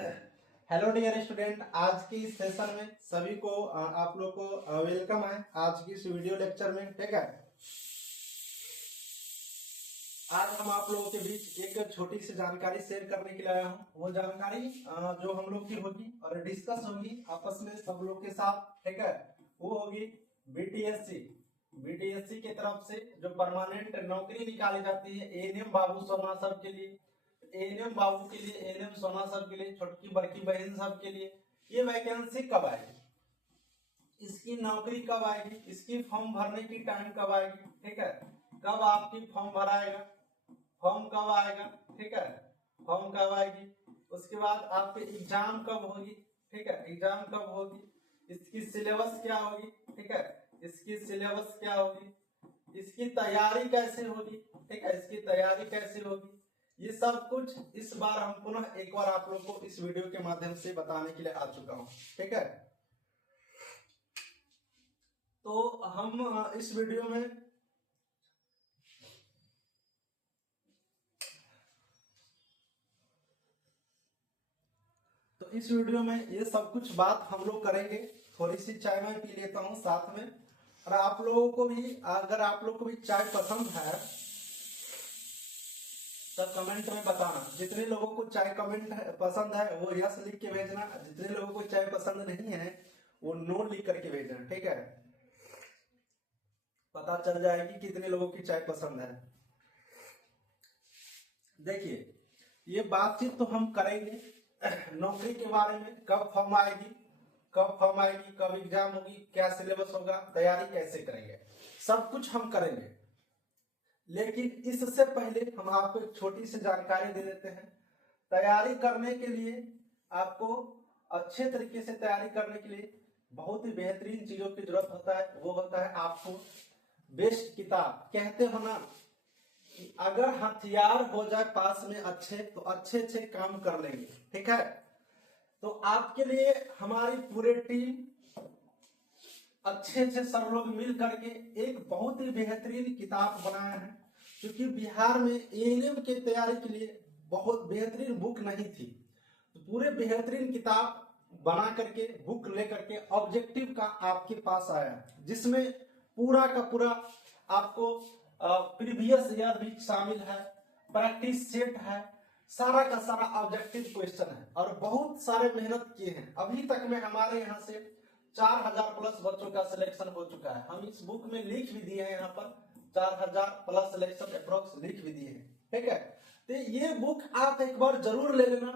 Hello dear student, आज की इस सेशन में सभी को आप लोग को वेलकम है आज की इस वीडियो लेक्चर में। ठीक है, आज हम आप लोगों के बीच एक छोटी सी जानकारी शेयर करने के लिए आया हूँ। वो जानकारी जो हम लोग की होगी और डिस्कस होगी आपस में सब लोग के साथ। ठीक है, वो होगी बीटीएससी। बीटीएससी की तरफ से जो परमानेंट नौकरी निकाली जाती है एएनएम बाबू सोना सब के लिए, एएनएम बाबू के लिए, एएनएम सोना सब के लिए, छोटकी बड़की बहन सब के लिए, ये वैकेंसी कब आएगी, इसकी नौकरी कब आएगी, इसकी फॉर्म भरने की टाइम कब आएगी। ठीक है, कब आपकी फॉर्म भराएगा, फॉर्म कब आएगा। ठीक है, फॉर्म कब आएगी, उसके बाद आपकी एग्जाम कब होगी। ठीक है, एग्जाम कब होगी, इसकी सिलेबस क्या होगी। ठीक है, इसकी सिलेबस क्या होगी, इसकी तैयारी कैसे होगी। ठीक है, इसकी तैयारी कैसे होगी, ये सब कुछ इस बार हम पुनः एक बार आप लोग को इस वीडियो के माध्यम से बताने के लिए आ चुका हूं। ठीक है, तो हम इस वीडियो में इस वीडियो में ये सब कुछ बात हम लोग करेंगे। थोड़ी सी चाय मैं पी लेता हूँ साथ में, और आप लोगों को भी, अगर आप लोग को भी चाय पसंद है तो कमेंट में बताना। जितने लोगों को चाय कमेंट पसंद है वो यस लिख के भेजना, जितने लोगों को चाय पसंद नहीं है वो नो लिख करके भेजना। ठीक है, पता चल जाएगी कितने लोगों की चाय पसंद है। देखिए, ये बातचीत तो हम करेंगे नौकरी के बारे में, कब फॉर्म आएगी, कब फॉर्म आएगी, कब एग्जाम होगी, क्या सिलेबस होगा, तैयारी कैसे करेंगे, सब कुछ हम करेंगे। लेकिन इससे पहले हम आपको एक छोटी सी जानकारी दे देते हैं। तैयारी करने के लिए आपको अच्छे तरीके से तैयारी करने के लिए बहुत ही बेहतरीन चीजों की जरूरत होता है। वो होता है आपको बेस्ट किताब। कहते हो ना कि अगर हथियार हो जाए पास में अच्छे तो अच्छे अच्छे काम कर लेंगे। ठीक है, तो आपके लिए हमारी पूरी टीम अच्छे अच्छे सब लोग मिल करके एक बहुत ही बेहतरीन किताब बनाया है। क्योंकि बिहार में एएनएम की तैयारी के लिए बहुत बेहतरीन बुक नहीं थी, तो पूरे बेहतरीन किताब बना करके बुक लेकर के ऑब्जेक्टिव का आपके पास आया, जिसमें पूरा का पूरा आपको प्रीवियस ईयर भी शामिल है, प्रैक्टिस सेट है, सारा का सारा ऑब्जेक्टिव क्वेश्चन है, और बहुत सारे मेहनत किए हैं। अभी तक में हमारे यहाँ से 4000 प्लस बच्चों का सिलेक्शन हो चुका है। हम इस बुक में लिख भी दिए हैं, यहाँ पर 4000 प्लस सिलेक्शन अप्रोक्स लिख भी दिए हैं। ठीक है, तो ये बुक आप एक बार जरूर ले लेना।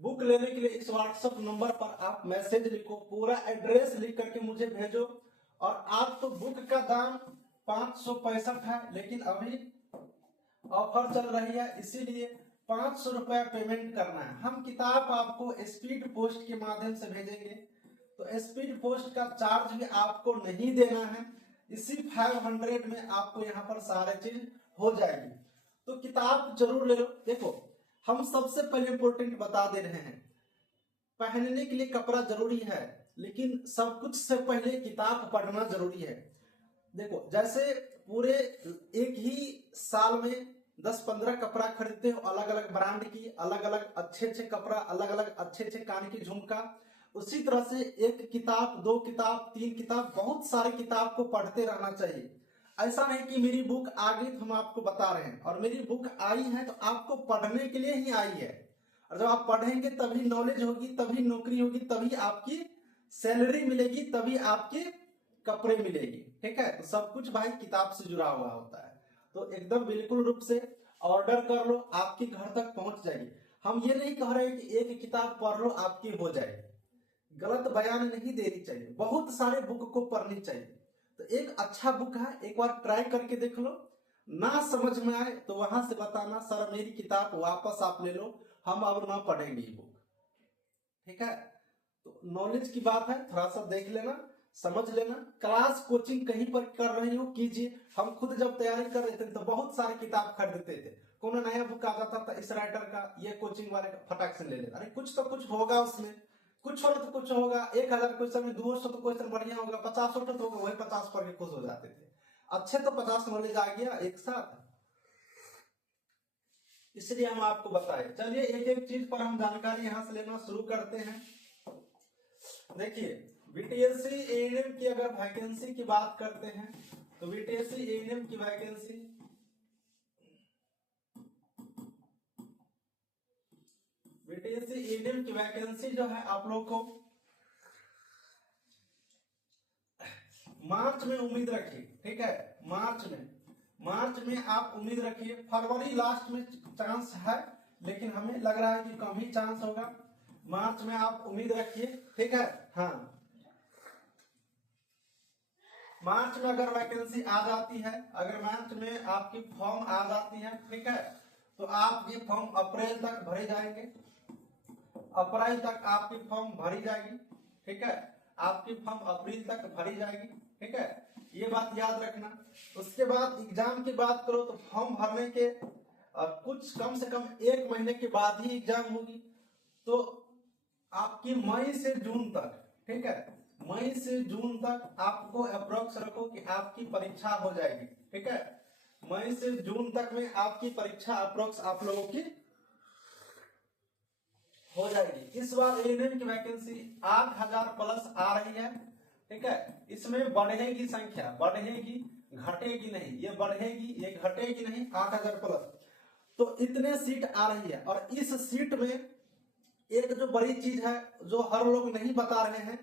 बुक लेने के लिए इस व्हाट्सएप नंबर पर आप मैसेज लिखो, पूरा एड्रेस लिख करके मुझे भेजो। और आप तो बुक का दाम 565 है, लेकिन अभी ऑफर चल रही है, इसीलिए 500 रुपया पेमेंट करना है। हम किताब आपको स्पीड पोस्ट के माध्यम से भेजेंगे, तो स्पीड पोस्ट का चार्ज भी आपको नहीं देना है। इसी 500 में आपको यहाँ पर सारे चीज हो जाएगी। तो किताब जरूर ले लो। देखो, हम सबसे पहले इंपोर्टेंट बता दे रहे हैं, पहनने के लिए कपड़ा जरूरी है, लेकिन सब कुछ से पहले किताब पढ़ना जरूरी है। देखो, जैसे पूरे एक ही साल में 10-15 कपड़ा खरीदते हो, अलग अलग ब्रांड की, अलग अलग अच्छे अच्छे कपड़ा, अलग अलग अच्छे अच्छे कान की झुमका, उसी तरह से एक किताब, 2 किताब, 3 किताब, बहुत सारे किताब को पढ़ते रहना चाहिए। ऐसा नहीं कि मेरी बुक आ गई तो हम आपको बता रहे हैं, और मेरी बुक आई है तो आपको पढ़ने के लिए ही आई है। और जब आप पढ़ेंगे तभी नॉलेज होगी, तभी नौकरी होगी, तभी आपकी सैलरी मिलेगी, तभी आपकी कपड़े मिलेगी। ठीक है, तो सब कुछ भाई किताब से जुड़ा हुआ होता है। तो एकदम बिल्कुल रूप से ऑर्डर कर लो, आपके घर तक पहुंच जाएगी। हम ये नहीं कह रहे कि एक किताब पढ़ लो आपकी हो जाएगी, गलत बयान नहीं देनी चाहिए, बहुत सारे बुक को पढ़नी चाहिए। तो एक अच्छा बुक है, एक बार ट्राई करके देख लो। ना समझ में आए तो वहां से बताना, सर मेरी किताब वापस आप ले लो, हम अब ना पढ़ेंगे ये बुक। ठीक है, तो नॉलेज की बात है, थोड़ा सा देख लेना, समझ लेना। क्लास कोचिंग कहीं पर कर रही हो कीजिए। हम खुद जब तैयारी कर रहे थे तो बहुत सारे किताब खरीदते थे, कोनो नया बुक आ जाता था इस राइटर का, ये कोचिंग वाले का, फटाक से ले लेता, अरे कुछ तो कुछ होगा उसमें, कुछ और तो कुछ होगा। 1000 क्वेश्चन में 200 तो क्वेश्चन बढ़िया होगा, 50 तो होगा, वही 50 पढ़ के खुश हो जाते थे। अच्छे तो 50 नॉलेज आ गया एक साथ। इसलिए हम आपको बताए। चलिए एक एक चीज पर हम जानकारी यहां से लेना शुरू करते हैं। देखिए बीटीएससी एएनएम की अगर वैकेंसी की बात करते हैं तो बीटीएससी एएनएम की वैकेंसी जो है आप लोग को मार्च में उम्मीद रखिए, ठीक है। मार्च में आप उम्मीद रखिए। फरवरी लास्ट में चांस है, लेकिन हमें लग रहा है कि कम ही चांस होगा। मार्च में आप उम्मीद रखिए, ठीक है। हाँ, मार्च में अगर वैकेंसी आ जाती है, अगर मार्च में आपकी फॉर्म आ जाती है, ठीक है, तो आप ये फॉर्म अप्रैल तक भरे जाएंगे। अप्रैल तक आपकी फॉर्म भरी जाएगी, ठीक है। आपकी फॉर्म अप्रैल तक भरी जाएगी, ठीक है। ये बात याद रखना। उसके बाद एग्जाम की बात करो तो फॉर्म भरने के कुछ कम से कम 1 महीने के बाद ही एग्जाम होगी। तो आपकी मई से जून तक, ठीक है, मई से जून तक आपको अप्रोक्स रखो कि आपकी परीक्षा हो जाएगी, ठीक है। मई से जून तक में आपकी परीक्षा अप्रोक्स आप लोगों की हो जाएगी। इस बार एएनएम की वैकेंसी 8000 प्लस आ रही है, ठीक है। इसमें बढ़ेगी संख्या, बढ़ेगी, घटेगी नहीं। ये बढ़ेगी, ये घटेगी नहीं, 8000 प्लस। तो इतने सीट आ रही है। और इस सीट में एक जो बड़ी चीज है जो हर लोग नहीं बता रहे हैं,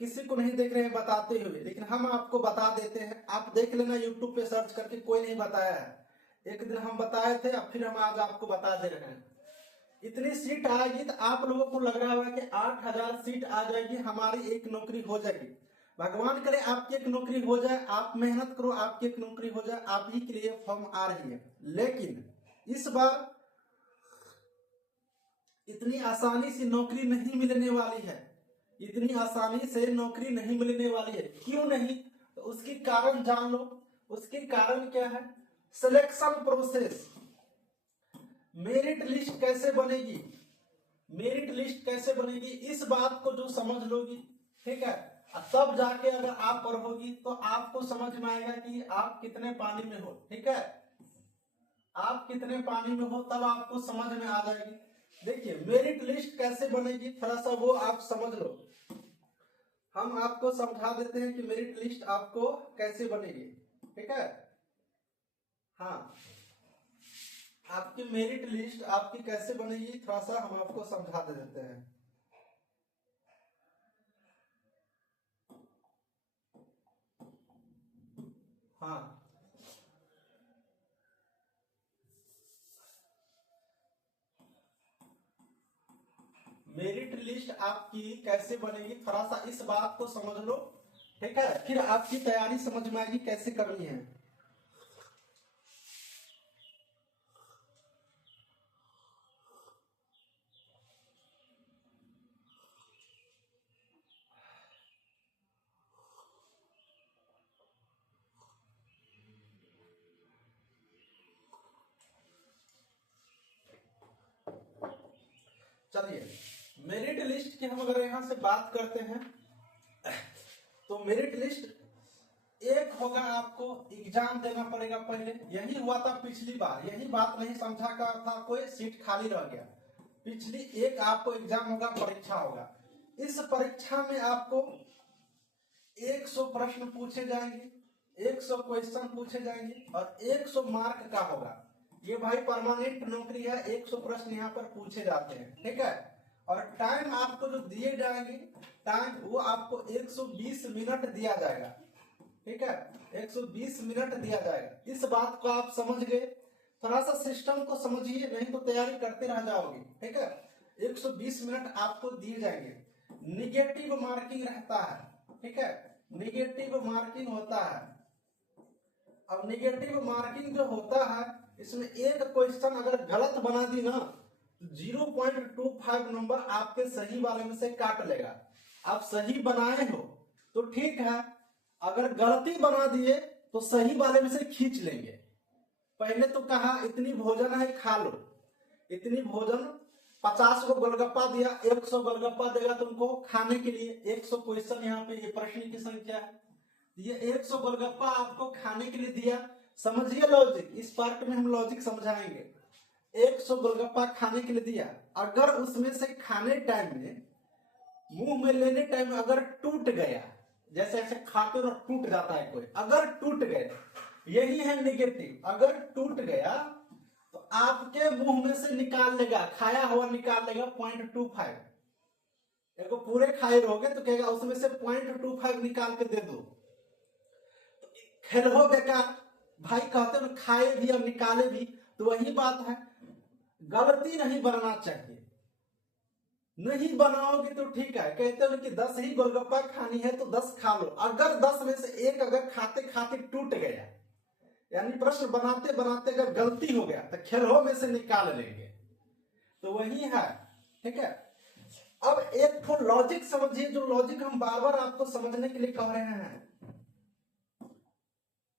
किसी को नहीं देख रहे हैं बताते हुए, लेकिन हम आपको बता देते हैं। आप देख लेना यूट्यूब पे सर्च करके, कोई नहीं बताया है। एक दिन हम बताए थे, अब फिर हम आज आपको बता दे रहे हैं। इतनी सीट आएगी तो आप लोगों को लग रहा होगा कि 8000 सीट आ जाएगी, हमारी एक नौकरी हो जाएगी। भगवान करे आपकी एक नौकरी हो जाए, आप मेहनत करो, आपकी एक नौकरी हो जाए, आप ही के लिए फॉर्म आ रही है। लेकिन इस बार इतनी आसानी से नौकरी नहीं मिलने वाली है। इतनी आसानी से नौकरी नहीं मिलने वाली है। क्यों नहीं? तो उसकी कारण जान लो। उसके कारण क्या है? Selection process. मेरिट लिस्ट कैसे बनेगी, मेरिट लिस्ट कैसे बनेगी, इस बात को जो समझ लोगी, ठीक है, तब जाके अगर आप पढ़ोगी तो आपको समझ में आएगा कि आप कितने पानी में हो, ठीक है। आप कितने पानी में हो तब आपको समझ में आ जाएगी। देखिए मेरिट लिस्ट कैसे बनेगी, थोड़ा सा वो आप समझ लो। हम आपको समझा देते हैं कि मेरिट लिस्ट आपको कैसे बनेगी, ठीक है। हाँ, आपकी मेरिट लिस्ट आपकी कैसे बनेगी, थोड़ा सा हम आपको समझा दे देते हैं। हाँ, मेरिट लिस्ट आपकी कैसे बनेगी, थोड़ा सा इस बात को समझ लो, ठीक है। फिर आपकी तैयारी समझ में आएगी कैसे करनी है। चलिए मेरिट लिस्ट की हम अगर यहां से बात करते हैं तो मेरिट लिस्ट एक होगा, आपको एग्जाम देना पड़ेगा पहले। यही हुआ था पिछली बार, यही बात नहीं समझा का था, कोई सीट खाली रह गया। पिछली एक आपको एग्जाम होगा, परीक्षा होगा। इस परीक्षा में आपको 100 प्रश्न पूछे जाएंगे, 100 क्वेश्चन पूछे जाएंगे और 100 मार्क का होगा। ये भाई परमानेंट नौकरी है, 100 प्रश्न यहाँ पर पूछे जाते हैं, ठीक है। और टाइम आपको जो दिए जाएंगे, टाइम वो आपको 120 मिनट दिया जाएगा, ठीक है। 120 मिनट दिया जाएगा। इस बात को आप समझ गए। थोड़ा सा सिस्टम को समझिए, नहीं तो तैयारी करते रह जाओगे, ठीक है। 120 मिनट आपको दिए जाएंगे। निगेटिव मार्किंग रहता है, ठीक है, निगेटिव मार्किंग होता है। अब निगेटिव मार्किंग जो होता है, इसमें एक क्वेश्चन अगर गलत बना दी ना, 0.25 नंबर आपके सही वाले में से काट लेगा। आप सही बनाए हो तो ठीक है, अगर गलती बना दिए तो सही वाले में से खींच लेंगे। पहले तो कहा इतनी भोजन है खा लो, इतनी भोजन, 50 को गोलगप्पा दिया, 100 गोलगप्पा देगा तुमको खाने के लिए। 100 क्वेश्चन यहाँ पे, ये प्रश्न की संख्या है, ये 100 गोलगप्पा आपको खाने के लिए दिया। समझिए लॉजिक, इस पार्ट में हम लॉजिक समझाएंगे। 100 गोलगप्पा खाने के लिए दिया, अगर उसमें से खाने टाइम में, मुंह में लेने टाइम में अगर टूट गया, जैसे ऐसे खाते और टूट जाता है कोई, अगर टूट गया, यही है नेगेटिव, अगर टूट गया तो आपके मुंह में से निकाल लेगा, खाया हुआ निकाल लेगा 0.25। देखो पूरे खाए रहोगे तो कहेगा उसमें से 0.25 निकाल के दे दो, खेल हो बेकार। भाई कहते हो खाए भी और निकाले भी, तो वही बात है, गलती नहीं बनना चाहिए। नहीं बनाओगे तो ठीक है, कहते हो कि 10 ही गोलगप्पा खानी है तो 10 खा लो, अगर 10 में से एक अगर खाते खाते टूट गया, यानी प्रश्न बनाते बनाते अगर गलती हो गया तो खेलों में से निकाल लेंगे, तो वही है। ठीक है, अब एक तो लॉजिक समझिए, जो लॉजिक हम बार बार आपको समझने के लिए कह रहे हैं।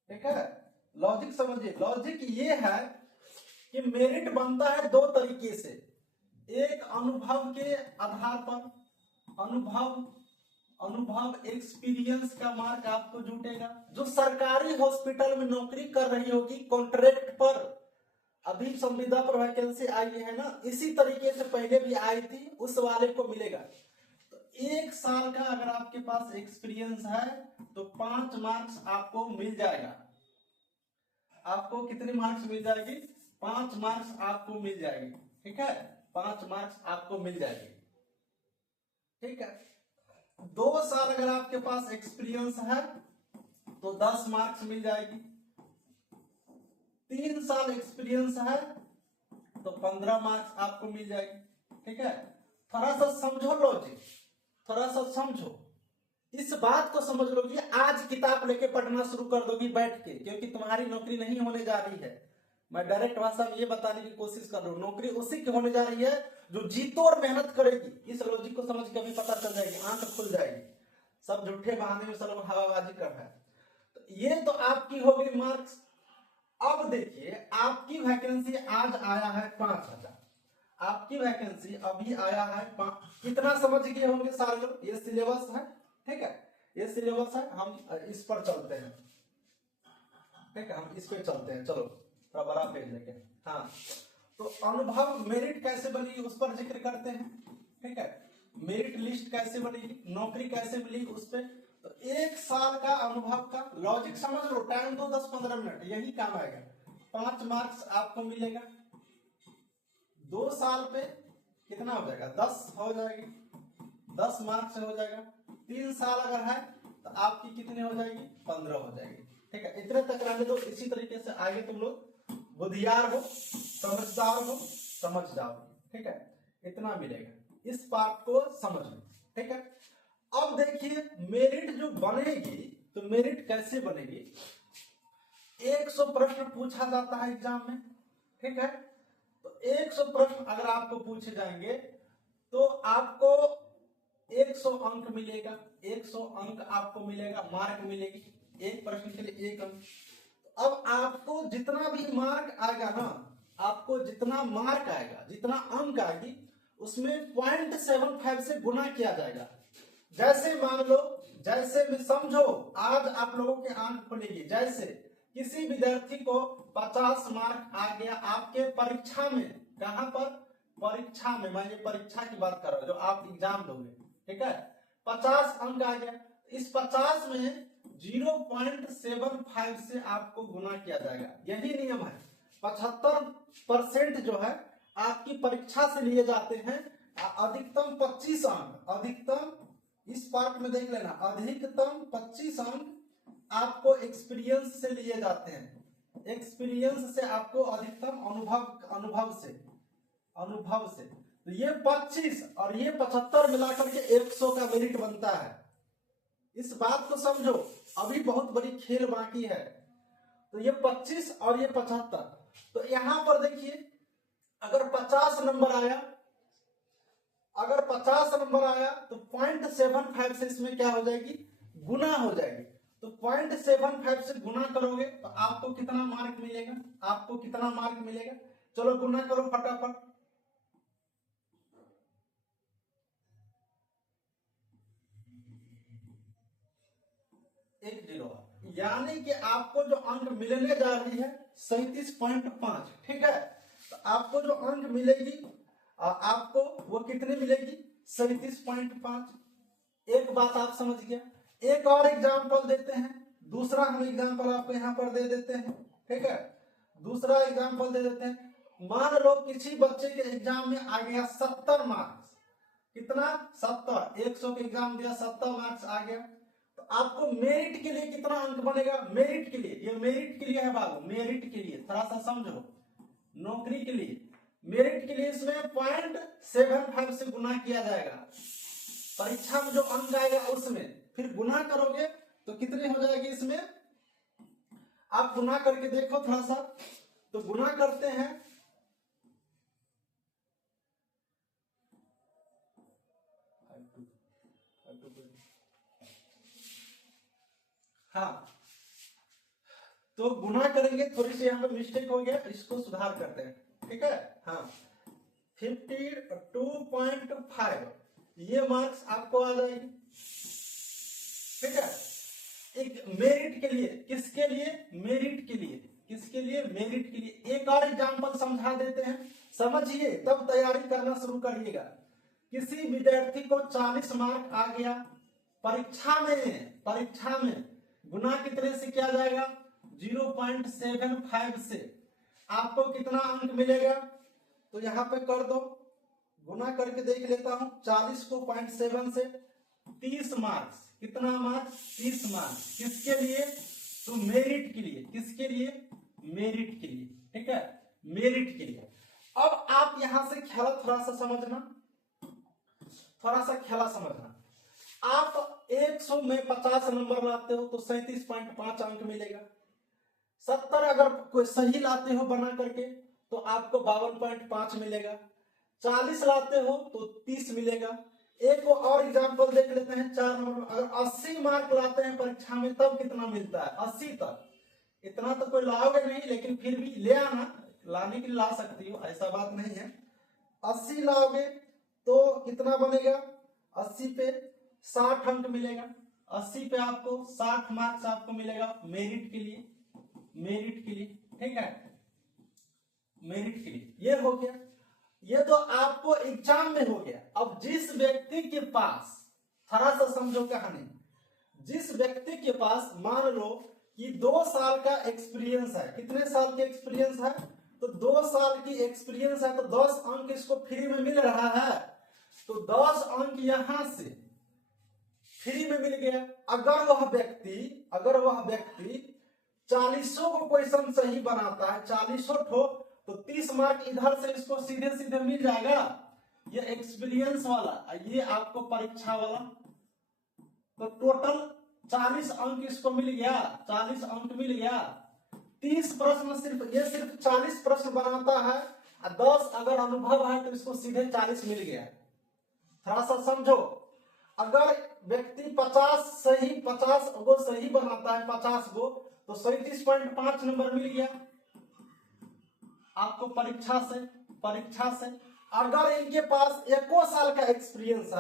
ठीक है, लॉजिक समझिए, लॉजिक ये है कि मेरिट बनता है दो तरीके से, एक अनुभव के आधार पर, अनुभव एक्सपीरियंस का मार्क आपको जुटेगा। जो सरकारी हॉस्पिटल में नौकरी कर रही होगी कॉन्ट्रैक्ट पर, अभी संविदा पर वैकेंसी आई है ना, इसी तरीके से पहले भी आई थी, उस वाले को मिलेगा। तो 1 साल का अगर आपके पास एक्सपीरियंस है तो 5 मार्क्स आपको मिल जाएगा। आपको कितने मार्क्स मिल जाएगी? 5 मार्क्स आपको मिल जाएगी। ठीक है, 5 मार्क्स आपको मिल जाएगी। ठीक है, 2 साल अगर आपके पास एक्सपीरियंस है तो 10 मार्क्स मिल जाएगी। 3 साल एक्सपीरियंस है तो 15 मार्क्स आपको मिल जाएगी। ठीक है, थोड़ा सा समझो लॉजिक, थोड़ा सा समझो, इस बात को समझ लो कि आज किताब लेके पढ़ना शुरू कर दोगी बैठ के, क्योंकि तुम्हारी नौकरी नहीं होने जा रही है। मैं डायरेक्ट भाषा में ये बताने की कोशिश कर रहा हूँ, नौकरी उसी की होने जा रही है जो जीतो और मेहनत करेगी। इस लॉजिक को समझ के अभी पता चल जाएगी, आंख खुल जाएगी। सब झूठे बहाने में सब हवाबाजी कर रहा है। तो ये तो आपकी हो गई मार्क्स। अब देखिए आपकी वैकेंसी आज आया है 5000, आपकी वैकेंसी अभी आया है कितना समझ गए होंगे सारे लोग? ये सिलेबस है। ठीक है, ये सिलेबस है, हम इस पर चलते हैं। ठीक है, हम इस पे चलते हैं, चलो थोड़ा बड़ा पेज लेके। हाँ, तो अनुभव मेरिट कैसे बनेगी उस पर जिक्र करते हैं। ठीक है, मेरिट लिस्ट कैसे बनेगी, नौकरी कैसे मिलेगी उस पर। तो 1 साल का अनुभव का लॉजिक समझ लो, टाइम दो 10-15 मिनट, यही काम आएगा। 5 मार्क्स आपको मिलेगा। 2 साल पे कितना हो जाएगा? 10 हो जाएगी, 10 मार्क्स से हो जाएगा। 3 साल अगर है तो आपकी कितनी हो जाएगी? 15 हो जाएगी। ठीक है, इतने तक रहने दो, इसी तरीके से आगे तुम लोग बुद्धियार हो, समझदार हो, समझ जाओ। ठीक है, इतना मिलेगा, इस बात को समझ लो। ठीक है, अब देखिए मेरिट जो बनेगी, तो मेरिट कैसे बनेगी? 100 प्रश्न पूछा जाता है एग्जाम में। ठीक है, तो 100 प्रश्न अगर आपको पूछे जाएंगे तो आपको 100 अंक मिलेगा, 100 अंक आपको मिलेगा, मार्क मिलेगी, एक प्रश्न के लिए 1 अंक। अब आपको जितना भी मार्क आएगा ना, आपको जितना मार्क आएगा, जितना अंक आएगी, उसमें 0.75 से गुना किया जाएगा। जैसे मान लो, जैसे भी समझो, आज आप लोगों के आंख खुलेगी, जैसे किसी विद्यार्थी को 50 मार्क आ गया आपके परीक्षा में। कहां पर? परीक्षा में, मैं ये परीक्षा की बात कर रहा हूं जो आप एग्जाम दोगे। ठीक है, 50 अंक आ गया, इस 50 में 0.75 से आपको गुना किया जाएगा। यही नियम है। 75% जो है आपकी परीक्षा से लिए जाते हैं, अधिकतम 25 अंक, अधिकतम इस पार्ट में देख लेना, अधिकतम 25 अंक आपको एक्सपीरियंस से लिए जाते हैं। एक्सपीरियंस से आपको अधिकतम अनुभव से तो ये 25 और ये 75 मिलाकर के 100 का मेरिट बनता है। इस बात को समझो, अभी बहुत बड़ी खेल बाकी है। तो ये 25 और ये 75, तो यहां पर देखिए अगर 50 नंबर आया, अगर 50 नंबर आया तो 0.75 से इसमें क्या हो जाएगी? गुना हो जाएगी। तो 0.75 से गुना करोगे तो आपको कितना मार्क मिलेगा? आपको कितना मार्क मिलेगा? चलो गुना करो फटाफट। 10, यानी कि आपको जो अंक मिलने जा रही है 37.5। ठीक है, तो आपको जो अंक मिलेगी आपको वो कितनी मिलेगी? 37.5। एक बात आप समझ गया। एक और एग्जाम्पल देते हैं, दूसरा हम एग्जाम्पल आपको यहाँ पर दे देते हैं, ठीक है। दूसरा एग्जाम्पल दे देते हैं। मान लो किसी बच्चे के एग्जाम में आ गया 70 मार्क्स। कितना? 70। 100 के एग्जाम दिया, 70 मार्क्स आ गया, तो आपको मेरिट के लिए कितना अंक बनेगा? मेरिट के लिए, ये मेरिट के लिए है बाबू, मेरिट के लिए थोड़ा सा समझो। नौकरी के लिए, मेरिट के लिए इसमें 0.75 से गुना किया जाएगा। परीक्षा में जो अंक आएगा उसमें फिर गुना करोगे तो कितनी हो जाएगी? इसमें आप गुना करके देखो थोड़ा सा, तो गुना करते हैं। हाँ, तो गुना करेंगे, थोड़ी सी यहाँ पे मिस्टेक हो गया, इसको सुधार करते हैं, ठीक है। हाँ, 52.5 ये मार्क्स आपको आ जाएगी, ठीक है। एक मेरिट के लिए, किसके लिए? मेरिट के लिए, किसके लिए? मेरिट के लिए। एक और एग्जांपल समझा देते हैं, समझिए तब तैयारी करना शुरू करिएगा। किसी विद्यार्थी को 40 मार्क आ गया, परीक्षा में गुना कितने से किया जाएगा? 0.75 से। आपको कितना अंक मिलेगा? तो यहाँ पे कर दो, गुना करके देख लेता हूं। 40 को 0.7 से 30 मार्क्स। कितना मार्क्स? 30 मार्क्स। किसके लिए? तो मेरिट के लिए। किसके लिए? मेरिट के लिए, ठीक है, मेरिट के लिए। अब आप यहां से खेला थोड़ा सा समझना, थोड़ा सा खेला समझना। आप 100 में 50 नंबर लाते हो तो 37.5 अंक मिलेगा। 70 अगर कोई सही लाते हो बना करके तो आपको 52.5 मिलेगा। 40 लाते हो तो 30 मिलेगा। एक और एग्जांपल देख लेते हैं, 4 नंबर। अगर 80 मार्क लाते हैं परीक्षा में तब कितना मिलता है? 80 तक। इतना तो कोई लाओगे नहीं, लेकिन फिर भी ले आना, लाने के लिए ला सकती हो, ऐसा बात नहीं है। 80 लाओगे तो कितना बनेगा? 80 पे 60 अंक मिलेगा। 80 पे आपको 60 मार्क्स आपको मिलेगा मेरिट के लिए, मेरिट के लिए, ठीक है, मेरिट के लिए। ये हो गया, ये तो आपको एग्जाम में हो गया। अब जिस व्यक्ति के पास, थोड़ा सा समझो कहानी, जिस व्यक्ति के पास मान लो कि 2 साल का एक्सपीरियंस है। कितने साल के एक्सपीरियंस है? तो 2 साल की एक्सपीरियंस है, तो 10 अंक इसको फ्री में मिल रहा है, तो 10 अंक यहां से फ्री में मिल गया। अगर वह व्यक्ति 40 को क्वेश्चन सही बनाता है, 40 ठो, तो 30 मार्क इधर से इसको सीधे सीधे मिल जाएगा। ये एक्सपीरियंस वाला, ये आपको परीक्षा वाला, तो टोटल 40 अंक इसको मिल गया, 40 अंक मिल गया। 30 प्रश्न सिर्फ 40 प्रश्न बनाता है, 10 अगर अनुभव है तो इसको सीधे 40 मिल गया। थोड़ा सा समझो, अगर व्यक्ति 50 गो सही बनाता है, 50 गो, तो 37.5 नंबर मिल गया आपको परीक्षा से। अगर इनके पास 1 साल का एक्सपीरियंस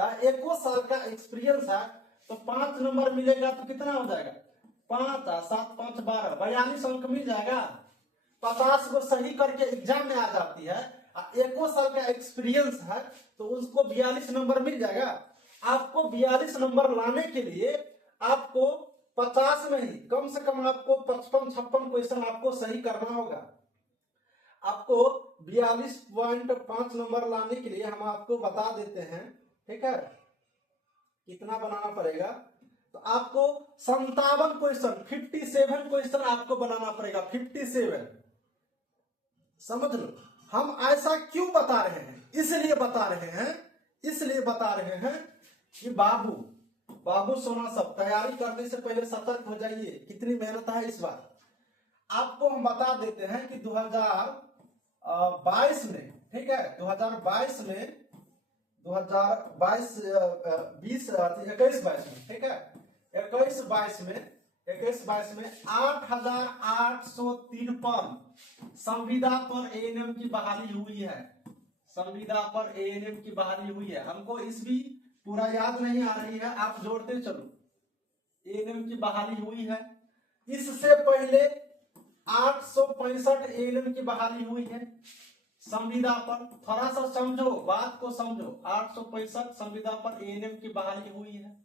है, तो 5 नंबर मिलेगा, तो कितना हो जाएगा? 5 7 5 12, 42 अंक मिल जाएगा। 50 को सही करके एग्जाम में आ जाती है, 1 साल का एक्सपीरियंस है, तो उसको 42 नंबर मिल जाएगा। आपको 42 नंबर लाने के लिए आपको 50 में ही कम से कम आपको 55-56 क्वेश्चन आपको सही करना होगा। आपको 42.5 नंबर लाने के लिए हम आपको बता देते हैं, ठीक है, कितना बनाना पड़ेगा। तो आपको 57 क्वेश्चन, 57 क्वेश्चन आपको बनाना पड़ेगा। 57, समझ लो। हम ऐसा क्यों बता रहे हैं? इसलिए बता रहे हैं कि बाबू सोना, सब तैयारी करने से पहले सतर्क हो जाइए। कितनी मेहनत है इस बार। आपको हम बता देते हैं कि 2022 में, ठीक है, 2022 में 21-22 में, ठीक है, 21-22 में 8,853 संविदा पर एएनएम की बहाली हुई है। संविदा पर एएनएम की बहाली हुई है। हमको इस भी पूरा याद नहीं आ रही है, आप जोड़ते चलो। एएनएम की बहाली हुई है। इससे पहले 865 एएनएम की बहाली हुई है। संविदा पर, थोड़ा सा समझो, बात को समझो। 865 संविदा पर एएनएम की बहाली हुई है,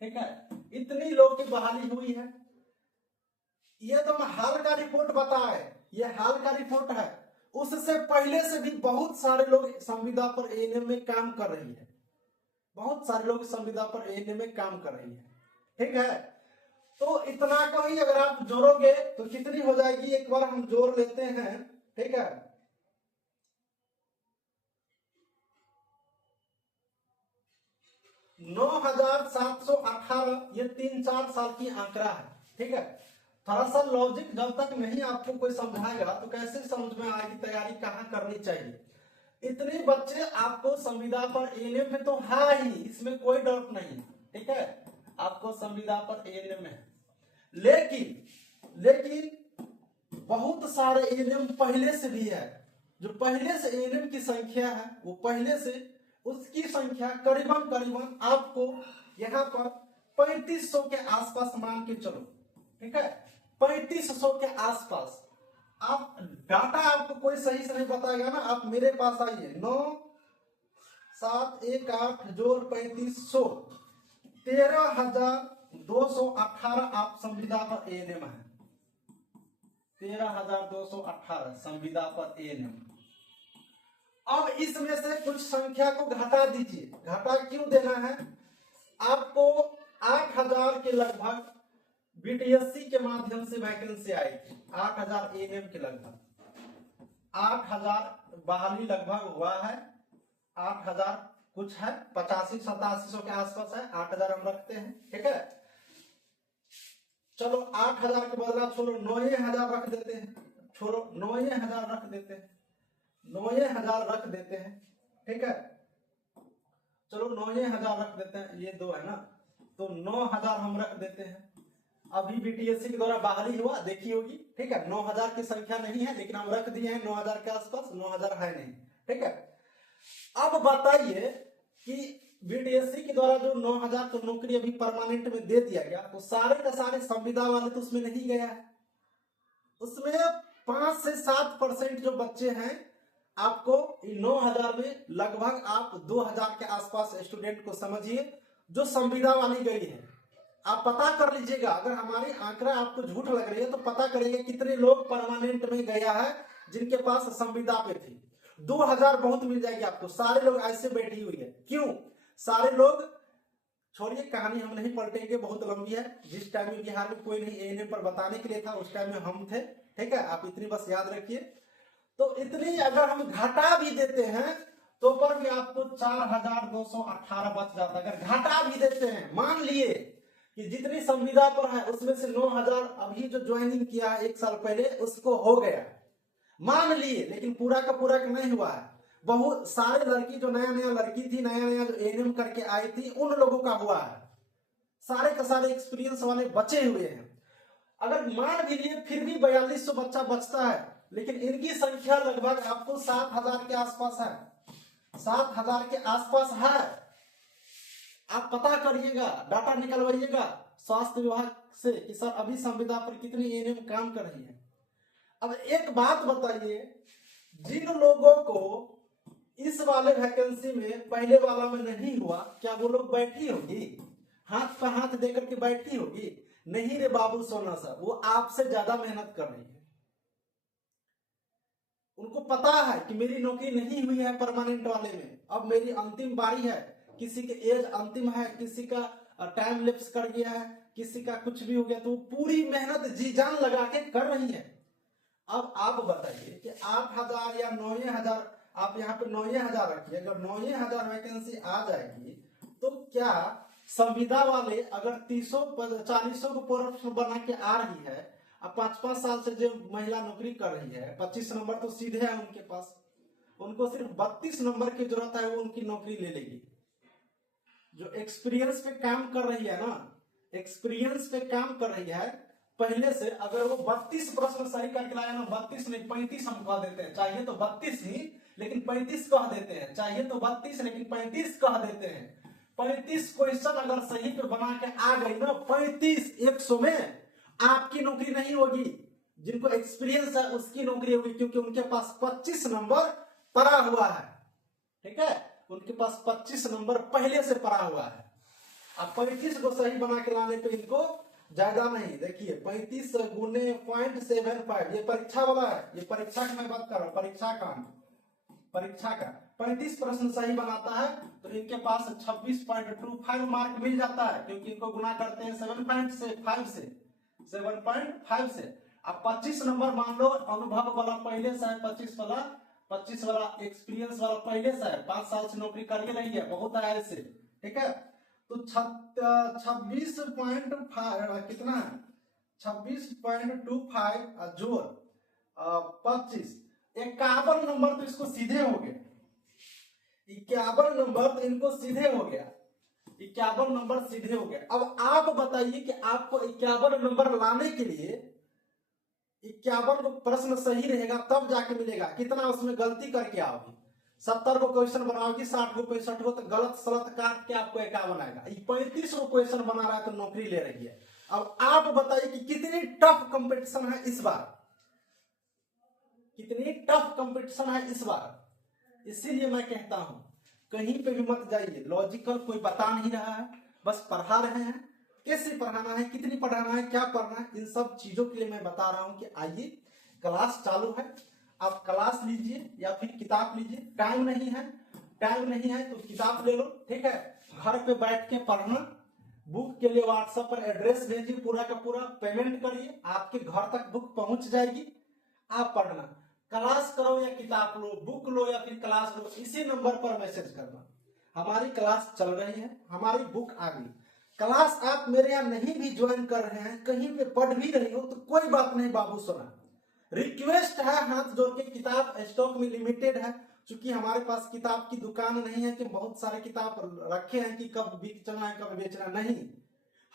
ठीक है, इतनी लोग की बहाली हुई है। ये तो हाल का रिपोर्ट बताए, ये हाल का रिपोर्ट है। उससे पहले से भी बहुत सारे लोग संविदा पर एएनएम में काम कर रही है, बहुत सारे लोग संविदा पर एएनएम में काम कर रही है, ठीक है। तो इतना को ही अगर आप जोड़ोगे तो कितनी हो जाएगी, एक बार हम जोड़ लेते हैं, ठीक है। 9,718, ये 3-4 साल की आंकड़ा है, ठीक है। थोड़ा सा लॉजिक जब तक नहीं आपको कोई समझाएगा तो कैसे समझ में आएगी तैयारी कहाँ करनी चाहिए। इतने बच्चे आपको संविदा पर एएनएम में तो है ही, इसमें कोई डाउट नहीं, ठीक है, आपको संविदा पर एएनएम है। लेकिन बहुत सारे एएनएम पहले से भी है, जो पहले से एएनएम की संख्या है वो पहले से उसकी संख्या करीबन आपको यहाँ पर 3500 के आसपास मान के चलो, ठीक है, 3500 के आसपास। आप डाटा आपको कोई सही से नहीं बताएगा ना, आप मेरे पास आइए, 9,718 जोड़ 3500, 13,218 आप संविदा पर एएनएम है, 13,218 संविदा पर एएनएम। अब इसमें से कुछ संख्या को घटा दीजिए, घटा क्यों देना है आपको, 8,000 के लगभग बीटीएससी के माध्यम से वैकेंसी आई थी, 8,000 एएनएम के लगभग, 8,000 बहाली लगभग हुआ है, 8,000 कुछ है, 85-87 के आसपास है, 8,000 हम रखते हैं, ठीक है। चलो 8,000 के बदला छोड़ो 9,000 रख देते हैं, छोड़ो 9,000 रख देते हैं, 9,000 रख देते हैं, ठीक है। चलो 9,000 रख देते हैं, ये दो है ना, तो 9,000 हम रख देते हैं। अभी बीटीएससी के द्वारा बहाली हुआ देखी होगी, ठीक है, 9,000 की संख्या नहीं है लेकिन हम रख दिए हैं 9,000 के आसपास, 9,000 है नहीं, ठीक है। अब बताइए कि बीटीएससी के द्वारा जो 9,000 तो नौकरी अभी परमानेंट में दे दिया गया, तो सारे का सारे संविदा वाले तो उसमें नहीं गया है, उसमें 5 से 7% जो बच्चे हैं, आपको 9,000 में लगभग आप 2,000 के आसपास स्टूडेंट को समझिए जो संविदा वाली गई है। आप पता कर लीजिएगा, अगर हमारी आंकड़ा आपको झूठ लग रही है तो पता करिएगा कितने लोग परमानेंट में गया है जिनके पास संविदा पे थी। 2,000 बहुत मिल जाएगी आपको, सारे लोग ऐसे बैठी हुई है, क्यों सारे लोग, छोड़िए कहानी हम नहीं पलटेंगे, बहुत लंबी है। जिस टाइम में बिहार में कोई नहीं एएनएम पर बताने के लिए था उस टाइम में हम थे, ठीक है, आप इतनी बस याद रखिए। तो इतनी अगर हम घटा भी देते हैं तो पर भी आपको 4,218 बच जाता है। अगर घटा भी देते हैं, मान लिए कि जितनी संविदा पर है उसमें से 9,000 अभी जो ज्वाइनिंग किया है 1 साल पहले उसको हो गया, मान लिए, लेकिन पूरा का पूरा नहीं हुआ है। बहुत सारे लड़की जो नया लड़की थी, नया जो एएनएम करके आई थी, उन लोगों का हुआ है, सारे का सारे एक्सपीरियंस वाले बचे हुए हैं। अगर मान भी लिए फिर भी 4,200 बच्चा बचता है, लेकिन इनकी संख्या लगभग आपको 7,000 के आसपास है, 7,000 के आसपास है। आप पता करिएगा, डाटा निकलवाइएगा स्वास्थ्य विभाग से कि सर अभी संविदा पर कितनी एएनएम काम कर रही है। अब एक बात बताइए, जिन लोगों को इस वाले वैकेंसी में पहले वाला में नहीं हुआ, क्या वो लोग बैठी होगी, हाथ पर हाथ देकर के बैठी होगी? नहीं रे बाबू सोना सा, वो आपसे ज्यादा मेहनत कर रही है। उनको पता है कि मेरी नौकरी नहीं हुई है परमानेंट वाले में, अब मेरी अंतिम बारी है, किसी के एज अंतिम है, किसी का टाइम लैप्स कर गया है, किसी का कुछ भी हो गया, तो पूरी मेहनत जी जान लगा के कर रही है। अब आप बताइए कि 8,000 या 9,000, आप यहाँ पे 9,000 रखिए, अगर 9,000 वैकेंसी आ जाएगी तो क्या संविदा वाले अगर 300-400 को पोस्ट बना के आ रही है, अब 5-5 साल से जो महिला नौकरी कर रही है, 25 नंबर तो सीधे है उनके पास, उनको सिर्फ 32 नंबर की जरूरत है, वो उनकी नौकरी ले लेगी। जो एक्सपीरियंस पे काम कर रही है ना, एक्सपीरियंस पे काम कर रही है पहले से, अगर वो 32 प्रश्न सही करके लाया ना, 32 नहीं 35 हम कह देते हैं, चाहिए तो 32 ही लेकिन 35 कह देते हैं, चाहिए तो 32 लेकिन 35 कह देते हैं। 35 क्वेश्चन अगर सही पे बना के आ गई ना, 35-100 में, आपकी नौकरी नहीं होगी, जिनको एक्सपीरियंस है उसकी नौकरी होगी, क्योंकि उनके पास 25 नंबर पढ़ा हुआ है, ठीक है, उनके पास 25 नंबर पहले से पढ़ा हुआ है। अब 35 को सही बना के लाने पे इनको ज्यादा नहीं, देखिए 35 गुने 0.75, ये परीक्षा वाला है, ये परीक्षा की मैं बात कर रहा हूँ, परीक्षा का 35 प्रश्न सही बनाता है तो इनके पास 26.25 मार्क मिल जाता है, क्योंकि इनको गुना करते हैं 7.5 से। अब 25 नंबर मान लो अनुभव वाला पहले से है, 25 वाला एक्सपीरियंस वाला पहले से है, 5 साल से नौकरी करके रही है, बहुत है ऐसे, ठीक है। तो 26.5 कितना है, 26.25 जोड़ 25, 51 नंबर तो इसको सीधे हो गए, 51 नंबर तो इनको सीधे हो गया, 51 नंबर सीधे हो गया। अब आप बताइए कि आपको 51 नंबर लाने के लिए 51 प्रश्न सही रहेगा तब जाके मिलेगा, कितना उसमें गलती करके आओगी, 70 को क्वेश्चन बनाओगी, 60 को 65 को, तो गलत सलत काट के आपको 51 आएगा। 35 को क्वेश्चन बना रहा है तो नौकरी ले रही है। अब आप बताइए कि कितनी टफ कंपटीशन है इस बार, कितनी टफ कंपटीशन है इस बार। इसीलिए मैं कहता हूं कहीं पे भी मत जाइए, लॉजिकल कोई बता नहीं रहा है, बस पढ़ा रहे हैं, कैसे पढ़ाना है, कितनी पढ़ाना है, क्या पढ़ना है, इन सब चीजों के लिए मैं बता रहा हूं कि आइए क्लास चालू है, आप क्लास लीजिए या फिर किताब लीजिए, टाइम नहीं है तो किताब ले लो, ठीक है, घर पे बैठ के पढ़ना, बुक के लिए व्हाट्सएप पर एड्रेस भेजिए, पूरा का पूरा पेमेंट करिए, आपके घर तक बुक पहुंच जाएगी, आप पढ़ना, क्लास करो या किताब लो, बुक लो या फिर क्लास लो, इसी नंबर पर मैसेज करना, हमारी क्लास चल रही है, हमारी बुक आ गई। क्लास आप मेरे यहाँ नहीं भी ज्वाइन कर रहे हैं, कहीं पे पढ़ भी रही हो तो कोई बात नहीं बाबू, सुना रिक्वेस्ट है हाथ जोड़ के, किताब स्टॉक में लिमिटेड है, क्योंकि हमारे पास किताब की दुकान नहीं है कि बहुत सारे किताब रखे हैं कि कब बेचना है कब बेचना नहीं,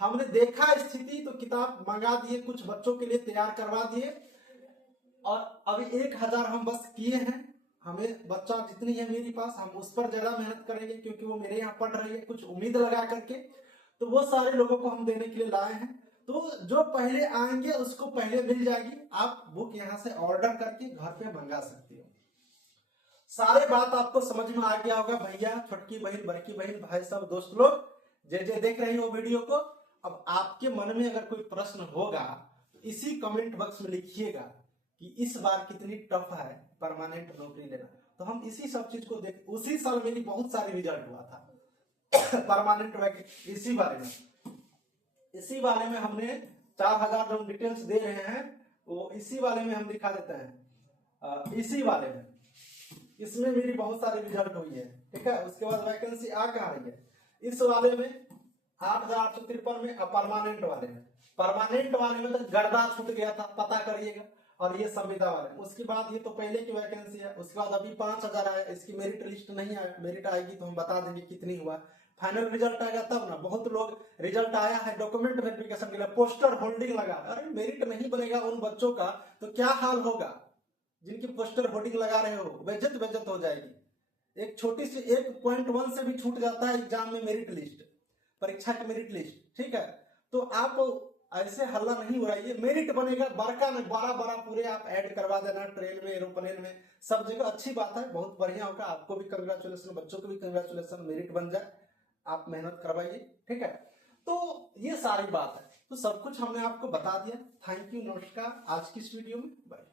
हमने देखा स्थिति तो किताब मंगा दिए, कुछ बच्चों के लिए तैयार करवा दिए, और अभी 1000 हम बस किए हैं, हमें बच्चा जितनी है मेरे पास हम उस पर ज्यादा मेहनत करेंगे, क्योंकि वो मेरे यहाँ पढ़ रही है कुछ उम्मीद लगा करके, तो वो सारे लोगों को हम देने के लिए लाए हैं। तो जो पहले आएंगे उसको पहले मिल जाएगी, आप बुक यहाँ से ऑर्डर करके घर पे मंगा सकती हो। सारे बात आपको समझ में आ गया होगा भैया, छोटकी बहन, बड़की बहन, भाई साहब, दोस्त लोग जे देख रही हो वीडियो को। अब आपके मन में अगर कोई प्रश्न होगा तो इसी कमेंट बॉक्स में लिखिएगा कि इस बार कितनी टफ है परमानेंट नौकरी लेना, तो हम इसी सब चीज को देख, उसी साल मेरी बहुत सारे रिजल्ट हुआ था परमानेंट वैकेंसी, इसी वाले में हमने 4000 जो डिटेल्स दे रहे हैं वो इसी वाले में हम दिखा देते हैं, इसी वाले में, इसमें मेरी बहुत सारी रिजल्ट हुई है, ठीक है। उसके बाद वैकेंसी आ कहाँ रही है, इस वाले में 8853 में, परमानेंट वाले में तो गर्दा छूट गया था, पता करिएगा, और ये संविदा वाले, उसके बाद ये तो पहले की वैकेंसी है, उसके बाद अभी 5000 आया, इसकी मेरिट लिस्ट नहीं आया, मेरिट आएगी तो हम बता देंगे कितनी हुआ, फाइनल रिजल्ट आएगा तब ना। बहुत लोग रिजल्ट आया है डॉक्यूमेंट वेरिफिकेशन के लिए पोस्टर होल्डिंग लगा, अरे मेरिट नहीं बनेगा उन बच्चों का तो क्या हाल होगा जिनकी पोस्टर होल्डिंग लगा रहे हो, बेइज्जत हो जाएगी। एक छोटी सी 1.1 से भी छूट जाता है एग्जाम में मेरिट लिस्ट, परीक्षा की मेरिट लिस्ट, ठीक है। तो आप ऐसे हल्ला नहीं उड़ाइए, मेरिट बनेगा, बड़का में बड़ा पूरे आप ऐड करवा देना, ट्रेन में, एरोप्लेन में, सब जगह, अच्छी बात है, बहुत बढ़िया होगा, आपको भी कंग्रेचुलेसन, बच्चों को भी कंग्रेचुलेसन, मेरिट बन जाए, आप मेहनत करवाइए, ठीक है। तो ये सारी बात है, तो सब कुछ हमने आपको बता दिया। थैंक यू, नमस्कार, आज की इस वीडियो में बाय।